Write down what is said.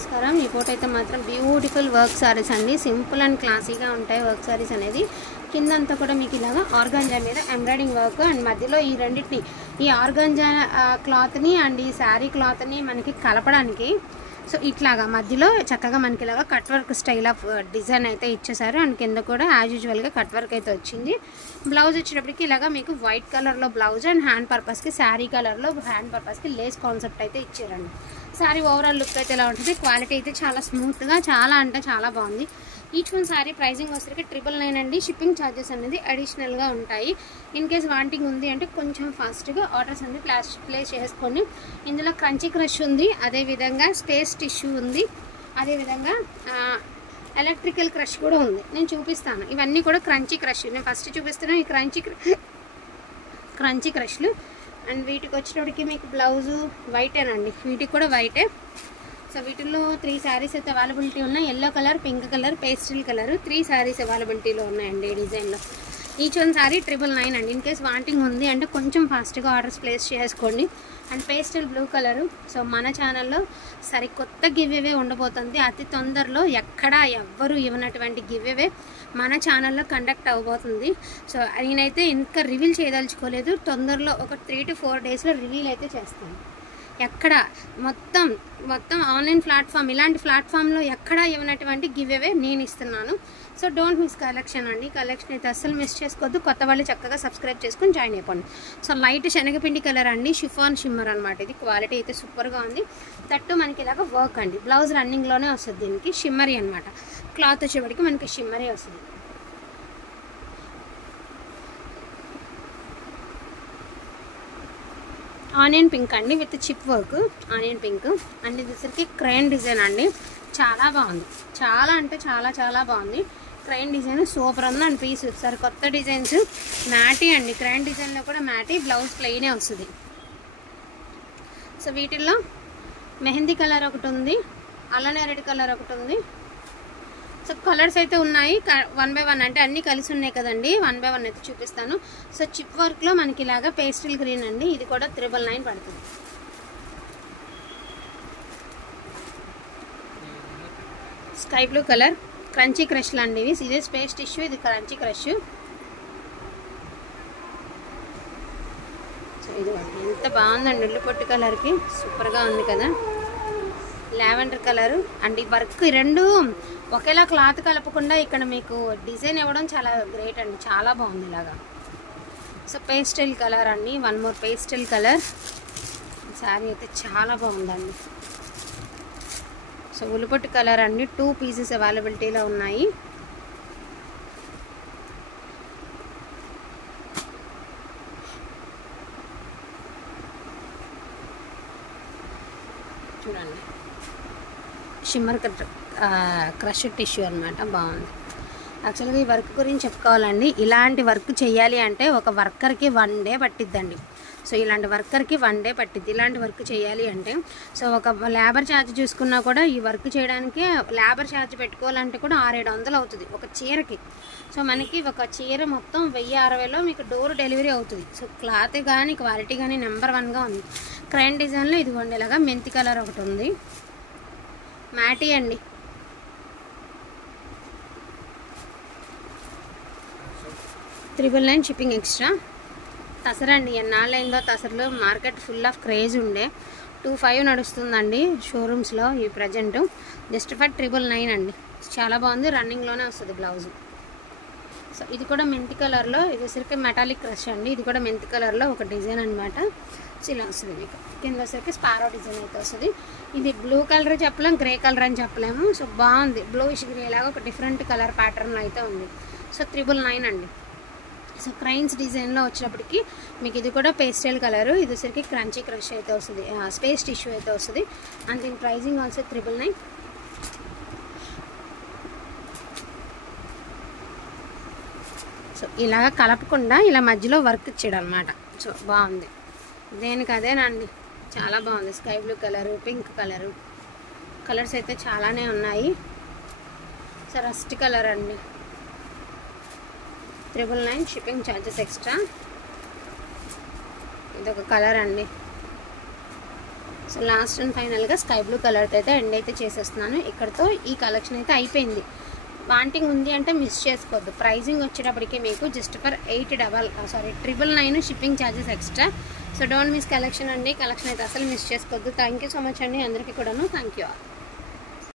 నమస్కారం. ఈ ఫోటో అయితే మాత్రం బ్యూటిఫుల్ వర్క్ సారీస్ అండి. సింపుల్ అండ్ క్లాసీగా ఉంటాయి వర్క్ సారీస్ అనేది. కిందంతా కూడా మీకు ఇలాగా ఆర్గాంజా మీద ఎంబ్రాయిడింగ్ వర్క్ అండ్ మధ్యలో ఈ రెండింటిని ఈ ఆర్గాంజా క్లాత్ని అండ్ ఈ శారీ క్లాత్ని మనకి కలపడానికి సో ఇట్లాగా మధ్యలో చక్కగా మనకి ఇలాగా cut work style of design అయితే ఇచ్చేసారు. అండ్ కింద కూడా యాజ్ యూజువల్గా కట్ వర్క్ అయితే వచ్చింది. బ్లౌజ్ వచ్చేటప్పటికి ఇలాగా మీకు వైట్ కలర్లో బ్లౌజ్ అండ్ హ్యాండ్ పర్పస్కి శారీ కలర్లో హ్యాండ్ పర్పస్కి లేస్ కాన్సెప్ట్ అయితే ఇచ్చారండి. శారీ ఓవరాల్ లుక్ అయితే ఇలా ఉంటుంది. క్వాలిటీ అయితే చాలా స్మూత్గా చాలా అంటే చాలా బాగుంది. ఈచ్ వన్ శారీ ప్రైజింగ్ వచ్చేసరికి 999 అండి. షిప్పింగ్ ఛార్జెస్ అనేది అడిషనల్గా ఉంటాయి. ఇన్ కేస్ వాంటింగ్ ఉంది అంటే కొంచెం ఫాస్ట్గా ఆర్డర్స్ అనేది ప్లేస్ చేసుకోండి. ఇందులో క్రంచీ క్రష్ ఉంది, అదేవిధంగా స్పేస్ టిష్యూ ఉంది, అదేవిధంగా ఎలక్ట్రికల్ క్రష్ కూడా ఉంది. నేను చూపిస్తాను. ఇవన్నీ కూడా క్రంచీ క్రష్. నేను ఫస్ట్ చూపిస్తున్నాను ఈ క్రంచీ క్రష్లు. అండ్ వీటికి వచ్చేటప్పటికి మీకు బ్లౌజు వైటేనండి. వీటికి కూడా వైటే. సో వీటిల్లో 3 శారీస్ అయితే అవైలబిలిటీ ఉన్నాయి. Yellow colour, pink colour, pastel colour 3 saris అవైలబిలిటీలో ఉన్నాయండి ఈ డిజైన్లో. ఈచ్ వన్ శారీ 999 అండి. ఇన్ కేస్ వాంటింగ్ ఉంది అంటే కొంచెం ఫాస్ట్గా ఆర్డర్స్ ప్లేస్ చేసుకోండి. And pastel blue colour. So మన ఛానల్లో సరికొత్త గివ్ అవే ఉండబోతుంది. అతి తొందరలో ఎక్కడా ఎవ్వరు ఇవ్వనటువంటి గివ్ అవే మన ఛానల్లో కండక్ట్ అవ్వబోతుంది. సో నేనైతే ఇంకా రివీల్ చేయదలుచుకోలేదు. తొందరలో ఒక 3 to 4 డేస్లో రివీల్ అయితే చేస్తాను. ఎక్కడ మొత్తం ఆన్లైన్ ప్లాట్ఫామ్ ఇలాంటి ప్లాట్ఫామ్లో ఎక్కడా ఇవ్వనటువంటి గివ్ అవే నేను ఇస్తున్నాను. సో డోంట్ మిస్ కలెక్షన్ అండి. కలెక్షన్ అయితే అస్సలు మిస్ చేసుకోవద్దు. కొత్త వాళ్ళు చక్కగా సబ్స్క్రైబ్ చేసుకొని జాయిన్ అయిపోండి. సో లైట్ శనగపిండి కలర్ అండి, షిఫాన్ షిమ్మర్ అనమాట. ఇది క్వాలిటీ అయితే సూపర్గా ఉంది. తట్టు మనకి ఇలాగ వర్క్ అండి. బ్లౌజ్ రన్నింగ్లోనే వస్తుంది. దీనికి షిమ్మరీ అనమాట. క్లాత్ వచ్చేవాడికి మనకి షిమ్మరీ వస్తుంది. ఆనియన్ పింక్ అండి with chip work. Onion pink and ఇది వచ్చరికి క్రైన్ డిజైన్ అండి. చాలా బాగుంది. చాలా అంటే చాలా చాలా బాగుంది. క్రైన్ డిజైన్ సూపర్ ఉంది. అండ్ పీస్ ఒకసారి కొత్త డిజైన్స్ మ్యాటీ అండి. క్రైన్ డిజైన్లో కూడా మ్యాటీ, బ్లౌజ్ ప్లెయినే వస్తుంది. సో వీటిల్లో మెహందీ కలర్ ఒకటి ఉంది, అల్లనేరేడు కలర్ ఒకటి ఉంది. సో కలర్స్ అయితే ఉన్నాయి 1 by 1 అంటే అన్నీ కలిసి ఉన్నాయి కదండి. 1 by 1 అయితే చూపిస్తాను. సో చిప్ వర్క్లో మనకి ఇలాగా పేస్టల్ గ్రీన్ అండి. ఇది కూడా 999 పడుతుంది. Sky blue colour crunchy crush లాంటివి. ఇదే స్పేస్ టిష్యూ, ఇది క్రంచీ క్రష్. సో ఇది ఎంత బాగుందండి. ఉల్లి పొట్టు కలర్కి సూపర్గా ఉంది కదా. లావెండర్ కలరు అండ్ ఈ వర్క్ రెండు ఒకేలా క్లాత్ కలపకుండా ఇక్కడ మీకు డిజైన్ ఇవ్వడం చాలా గ్రేట్ అండి. చాలా బాగుంది ఇలాగా. సో పేస్టల్ కలర్ అండి. 1 more పేస్టల్ కలర్. శారీ అయితే చాలా బాగుందండి. సో ఉల్లిపొట్టు కలర్ అండి. 2 pieces అవైలబిలిటీలో ఉన్నాయి. చూడండి షిమ్మర్ క్రష్ టిష్యూ అనమాట. బాగుంది. యాక్చువల్గా ఈ వర్క్ గురించి చెప్పుకోవాలండి. ఇలాంటి వర్క్ చేయాలి అంటే ఒక వర్కర్కి 1 day పట్టిద్దండి. సో ఇలాంటి వర్కర్కి 1 day పట్టిద్ది ఇలాంటి వర్క్ చేయాలి అంటే. సో ఒక లేబర్ ఛార్జ్ చూసుకున్నా కూడా ఈ వర్క్ చేయడానికి లేబర్ ఛార్జ్ పెట్టుకోవాలంటే కూడా 600-700 అవుతుంది ఒక చీరకి. సో మనకి ఒక చీర మొత్తం 1060లో మీకు డోర్ డెలివరీ అవుతుంది. సో క్లాత్ కానీ క్వాలిటీ కానీ నెంబర్ 1గా ఉంది. క్రైన్ డిజైన్లో ఇదిగోండి ఇలాగా మెంతి కలర్ ఒకటి ఉంది. మ్యాటీ అండి. $999 షిప్పింగ్ ఎక్స్ట్రా. తసరండి. ఎన్నాళ్ళైందో తసర్లో మార్కెట్ ఫుల్ ఆఫ్ క్రేజ్ ఉండే. 25 నడుస్తుందండి షోరూమ్స్లో ఈ ప్రజెంట్. జస్ట్ ఫర్ 999 అండి. చాలా బాగుంది. రన్నింగ్లోనే వస్తుంది బ్లౌజు. సో ఇది కూడా మెంతి కలర్లో. ఇది వచ్చరికి మెటాలిక్ క్రష్ అండి. ఇది కూడా మెంతి కలర్లో ఒక డిజైన్ అనమాట. సో ఇలా వస్తుంది మీకు. కింద వచ్చరికి స్పారో డిజైన్ అయితే వస్తుంది. ఇది బ్లూ కలర్ చెప్పలేము, గ్రే కలర్ అని చెప్పలేము. సో బాగుంది. బ్లూయిష్ గ్రే లాగా ఒక డిఫరెంట్ కలర్ ప్యాటర్న్లో అయితే ఉంది. సో 999 అండి. సో క్రైన్స్ డిజైన్లో వచ్చినప్పటికి మీకు ఇది కూడా పేస్టల్ కలరు. ఇది వచ్చరికి క్రంచీ క్రష్ అయితే వస్తుంది, స్పేస్ టిష్యూ అయితే వస్తుంది. అండ్ దీని ప్రైజింగ్ ఆల్సో 999. సో ఇలాగ కలపకుండా ఇలా మధ్యలో వర్క్ ఇచ్చాడు అనమాట. సో బాగుంది. దేనికి అదేనండి. చాలా బాగుంది. Sky blue colour, pink colour colours అయితే చాలానే ఉన్నాయి. సో రస్ట్ కలర్ అండి. 999 షిప్పింగ్ ఛార్జెస్ ఎక్స్ట్రా. ఇదొక కలర్ అండి. సో లాస్ట్ అండ్ ఫైనల్గా స్కై బ్లూ కలర్తో అయితే ఎండ్ అయితే చేసేస్తున్నాను. ఇక్కడతో ఈ కలెక్షన్ అయితే అయిపోయింది. వాంటింగ్ ఉంది అంటే మిస్ చేసుకోవద్దు. ప్రైజింగ్ వచ్చేటప్పటికి మీకు just for 899 shipping charges extra. So don't miss collection అండి. కలెక్షన్ అయితే అసలు మిస్ చేసుకోవద్దు. థ్యాంక్ యూ సో మచ్ అండి అందరికీ కూడాను. Thank you all.